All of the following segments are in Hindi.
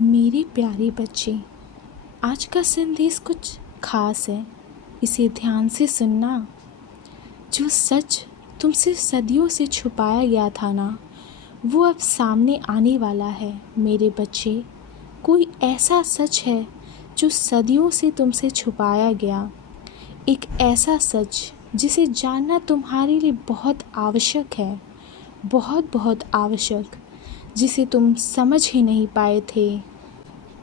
मेरे प्यारे बच्चे, आज का संदेश कुछ खास है। इसे ध्यान से सुनना। जो सच तुमसे सदियों से छुपाया गया था ना, वो अब सामने आने वाला है मेरे बच्चे। कोई ऐसा सच है जो सदियों से तुमसे छुपाया गया। एक ऐसा सच जिसे जानना तुम्हारे लिए बहुत आवश्यक है, बहुत बहुत आवश्यक, जिसे तुम समझ ही नहीं पाए थे।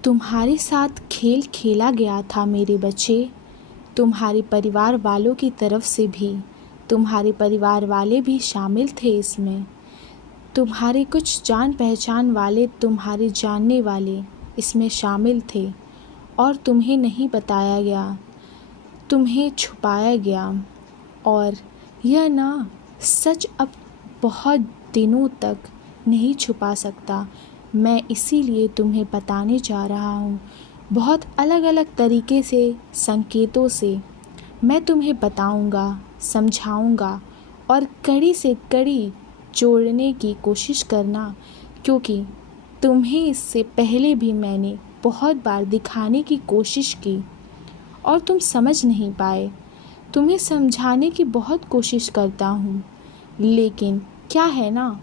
तुम्हारे साथ खेल खेला गया था मेरे बच्चे। तुम्हारे परिवार वालों की तरफ से भी। तुम्हारे परिवार वाले भी शामिल थे इसमें। तुम्हारे कुछ जान पहचान वाले, तुम्हारे जानने वाले इसमें शामिल थे और तुम्हें नहीं बताया गया, तुम्हें छुपाया गया। और यह ना सच अब बहुत दिनों तक नहीं छुपा सकता। मैं इसीलिए तुम्हें बताने जा रहा हूँ। बहुत अलग अलग तरीके से, संकेतों से मैं तुम्हें बताऊँगा, समझाऊँगा और कड़ी से कड़ी जोड़ने की कोशिश करना, क्योंकि तुम्हें इससे पहले भी मैंने बहुत बार दिखाने की कोशिश की और तुम समझ नहीं पाए। तुम्हें समझाने की बहुत कोशिश करता हूँ, लेकिन क्या है ना,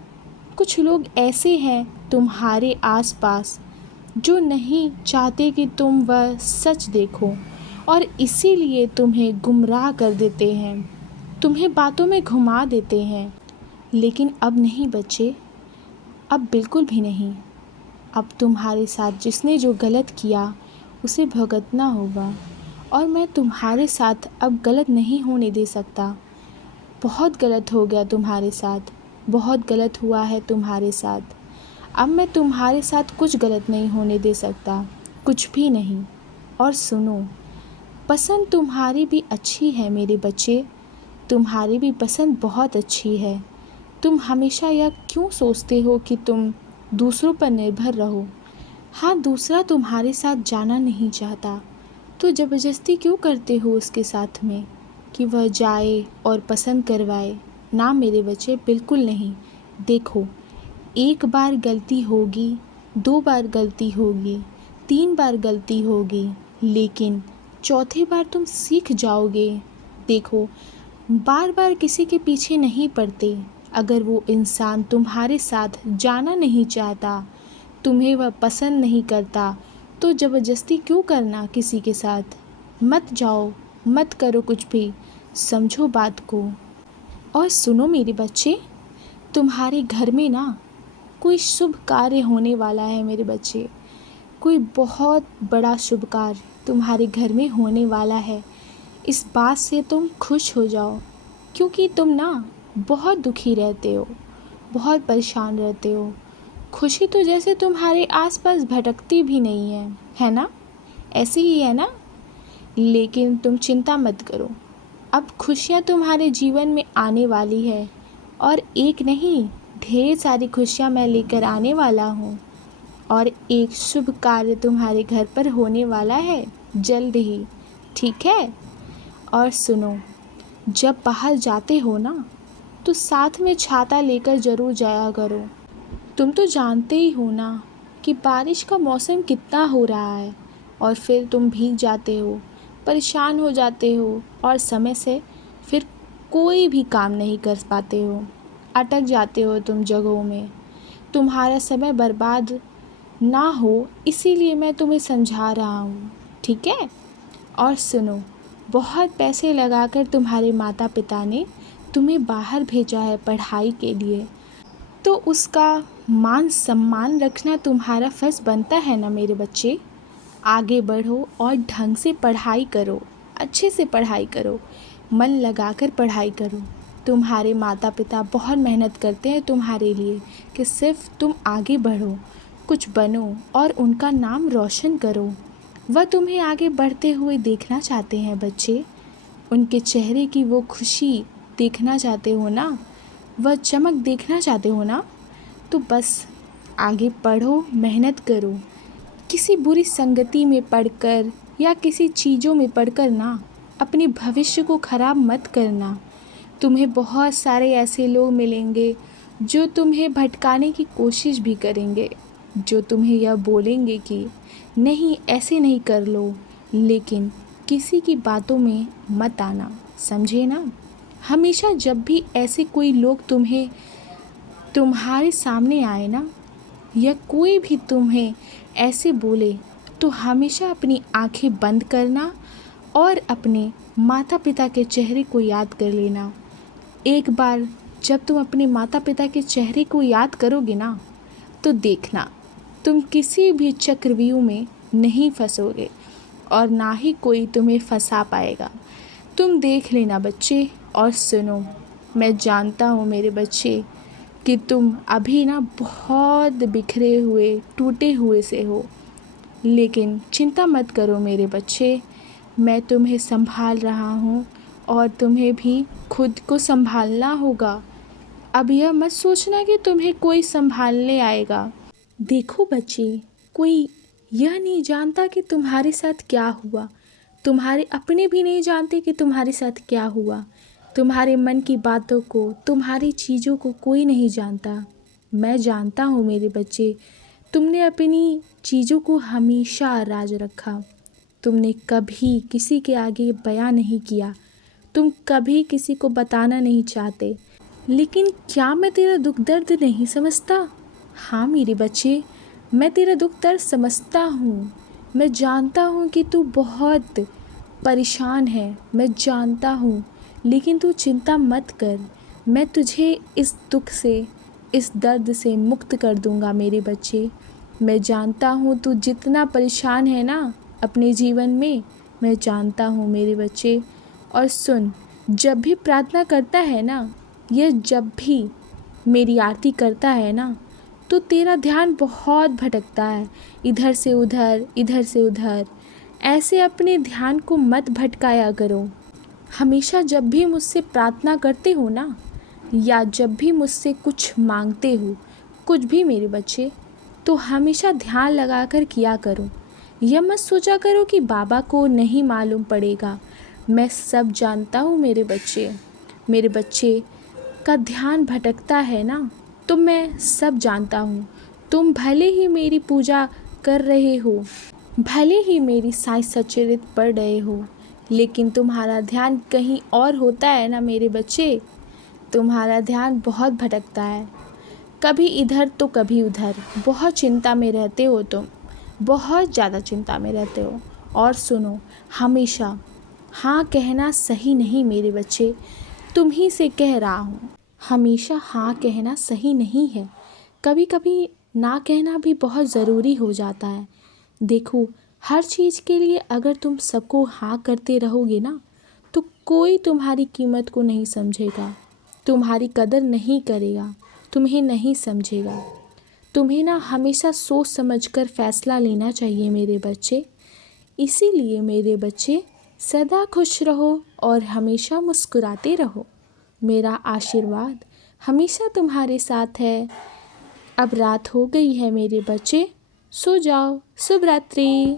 कुछ लोग ऐसे हैं तुम्हारे आसपास जो नहीं चाहते कि तुम वह सच देखो और इसीलिए तुम्हें गुमराह कर देते हैं, तुम्हें बातों में घुमा देते हैं। लेकिन अब नहीं बच्चे, अब बिल्कुल भी नहीं। अब तुम्हारे साथ जिसने जो गलत किया उसे भुगतना होगा और मैं तुम्हारे साथ अब गलत नहीं होने दे सकता। बहुत गलत हो गया तुम्हारे साथ, बहुत गलत हुआ है तुम्हारे साथ। अब मैं तुम्हारे साथ कुछ गलत नहीं होने दे सकता, कुछ भी नहीं। और सुनो, पसंद तुम्हारी भी अच्छी है मेरे बच्चे, तुम्हारी भी पसंद बहुत अच्छी है। तुम हमेशा यह क्यों सोचते हो कि तुम दूसरों पर निर्भर रहो? हाँ, दूसरा तुम्हारे साथ जाना नहीं चाहता तो ज़बरदस्ती क्यों करते हो उसके साथ में कि वह जाए और पसंद करवाए? ना मेरे बच्चे, बिल्कुल नहीं। देखो, एक बार गलती होगी, 2 बार गलती होगी, 3 बार गलती होगी, लेकिन चौथी बार तुम सीख जाओगे। देखो, बार बार किसी के पीछे नहीं पड़ते। अगर वो इंसान तुम्हारे साथ जाना नहीं चाहता, तुम्हें वह पसंद नहीं करता, तो ज़बरदस्ती क्यों करना किसी के साथ? मत जाओ, मत करो कुछ भी, समझो बात को। और सुनो मेरे बच्चे, तुम्हारे घर में ना कोई शुभ कार्य होने वाला है मेरे बच्चे। कोई बहुत बड़ा शुभ कार्य तुम्हारे घर में होने वाला है। इस बात से तुम खुश हो जाओ, क्योंकि तुम ना बहुत दुखी रहते हो, बहुत परेशान रहते हो। खुशी तो जैसे तुम्हारे आसपास भटकती भी नहीं है ना? ऐसी ही है ना? लेकिन तुम चिंता मत करो, अब खुशियाँ तुम्हारे जीवन में आने वाली है और एक नहीं, ढेर सारी खुशियाँ मैं लेकर आने वाला हूँ। और एक शुभ कार्य तुम्हारे घर पर होने वाला है जल्द ही, ठीक है? और सुनो, जब बाहर जाते हो ना, तो साथ में छाता लेकर ज़रूर जाया करो। तुम तो जानते ही हो ना कि बारिश का मौसम कितना हो रहा है और फिर तुम भीग जाते हो, परेशान हो जाते हो और समय से फिर कोई भी काम नहीं कर पाते हो, अटक जाते हो तुम जगहों में। तुम्हारा समय बर्बाद ना हो इसीलिए मैं तुम्हें समझा रहा हूँ, ठीक है? और सुनो, बहुत पैसे लगाकर तुम्हारे माता पिता ने तुम्हें बाहर भेजा है पढ़ाई के लिए, तो उसका मान सम्मान रखना तुम्हारा फ़र्ज़ बनता है ना मेरे बच्चे। आगे बढ़ो और ढंग से पढ़ाई करो, अच्छे से पढ़ाई करो, मन लगाकर पढ़ाई करो। तुम्हारे माता पिता बहुत मेहनत करते हैं तुम्हारे लिए कि सिर्फ तुम आगे बढ़ो, कुछ बनो और उनका नाम रोशन करो। वह तुम्हें आगे बढ़ते हुए देखना चाहते हैं बच्चे। उनके चेहरे की वो खुशी देखना चाहते हो ना, वह चमक देखना चाहते हो ना, तो बस आगे पढ़ो, मेहनत करो। किसी बुरी संगति में पढ़कर या किसी चीज़ों में पढ़कर ना अपने भविष्य को ख़राब मत करना। तुम्हें बहुत सारे ऐसे लोग मिलेंगे जो तुम्हें भटकाने की कोशिश भी करेंगे, जो तुम्हें यह बोलेंगे कि नहीं ऐसे नहीं कर लो, लेकिन किसी की बातों में मत आना, समझे ना। हमेशा जब भी ऐसे कोई लोग तुम्हारे सामने आए ना, या कोई भी तुम्हें ऐसे बोले, तो हमेशा अपनी आंखें बंद करना और अपने माता पिता के चेहरे को याद कर लेना। एक बार जब तुम अपने माता पिता के चेहरे को याद करोगे ना, तो देखना तुम किसी भी चक्रव्यूह में नहीं फंसोगे और ना ही कोई तुम्हें फंसा पाएगा। तुम देख लेना बच्चे और सुनो, मैं जानता हूँ मेरे बच्चे कि तुम अभी ना बहुत बिखरे हुए टूटे हुए से हो, लेकिन चिंता मत करो मेरे बच्चे, मैं तुम्हें संभाल रहा हूँ और तुम्हें भी खुद को संभालना होगा। अब यह मत सोचना कि तुम्हें कोई संभालने आएगा। देखो बच्चे, कोई यह नहीं जानता कि तुम्हारे साथ क्या हुआ, तुम्हारे अपने भी नहीं जानते कि तुम्हारे साथ क्या हुआ। तुम्हारे मन की बातों को, तुम्हारी चीज़ों को कोई नहीं जानता। मैं जानता हूँ मेरे बच्चे, तुमने अपनी चीज़ों को हमेशा राज रखा। तुमने कभी किसी के आगे बयां नहीं किया, तुम कभी किसी को बताना नहीं चाहते। लेकिन क्या मैं तेरा दुख दर्द नहीं समझता? हाँ मेरे बच्चे, मैं तेरा दुख दर्द समझता हूँ। मैं जानता हूँ कि तू बहुत परेशान है, मैं जानता हूँ, लेकिन तू चिंता मत कर। मैं तुझे इस दुख से, इस दर्द से मुक्त कर दूँगा मेरे बच्चे। मैं जानता हूँ तू जितना परेशान है ना अपने जीवन में, मैं जानता हूँ मेरे बच्चे। और सुन, जब भी प्रार्थना करता है ना, ये जब भी मेरी आरती करता है ना, तो तेरा ध्यान बहुत भटकता है, इधर से उधर, इधर से उधर। ऐसे अपने ध्यान को मत भटकाया करो। हमेशा जब भी मुझसे प्रार्थना करते हो ना, या जब भी मुझसे कुछ मांगते हो, कुछ भी मेरे बच्चे, तो हमेशा ध्यान लगाकर किया करो। यह मत सोचा करो कि बाबा को नहीं मालूम पड़ेगा। मैं सब जानता हूँ मेरे बच्चे। मेरे बच्चे का ध्यान भटकता है ना, तो मैं सब जानता हूँ। तुम भले ही मेरी पूजा कर रहे हो, भले ही मेरी साई सच्चरित पढ़ रहे हो, लेकिन तुम्हारा ध्यान कहीं और होता है ना मेरे बच्चे। तुम्हारा ध्यान बहुत भटकता है, कभी इधर तो कभी उधर। बहुत चिंता में रहते हो तुम, बहुत ज़्यादा चिंता में रहते हो। और सुनो, हमेशा हाँ कहना सही नहीं मेरे बच्चे, तुम ही से कह रहा हूँ। हमेशा हाँ कहना सही नहीं है, कभी कभी ना कहना भी बहुत ज़रूरी हो जाता है। देखो, हर चीज़ के लिए अगर तुम सबको हाँ करते रहोगे ना, तो कोई तुम्हारी कीमत को नहीं समझेगा, तुम्हारी कदर नहीं करेगा, तुम्हें नहीं समझेगा। तुम्हें ना हमेशा सोच समझकर फैसला लेना चाहिए मेरे बच्चे। इसीलिए मेरे बच्चे, सदा खुश रहो और हमेशा मुस्कुराते रहो। मेरा आशीर्वाद हमेशा तुम्हारे साथ है। अब रात हो गई है मेरे बच्चे, सो जाओ। शुभ रात्रि।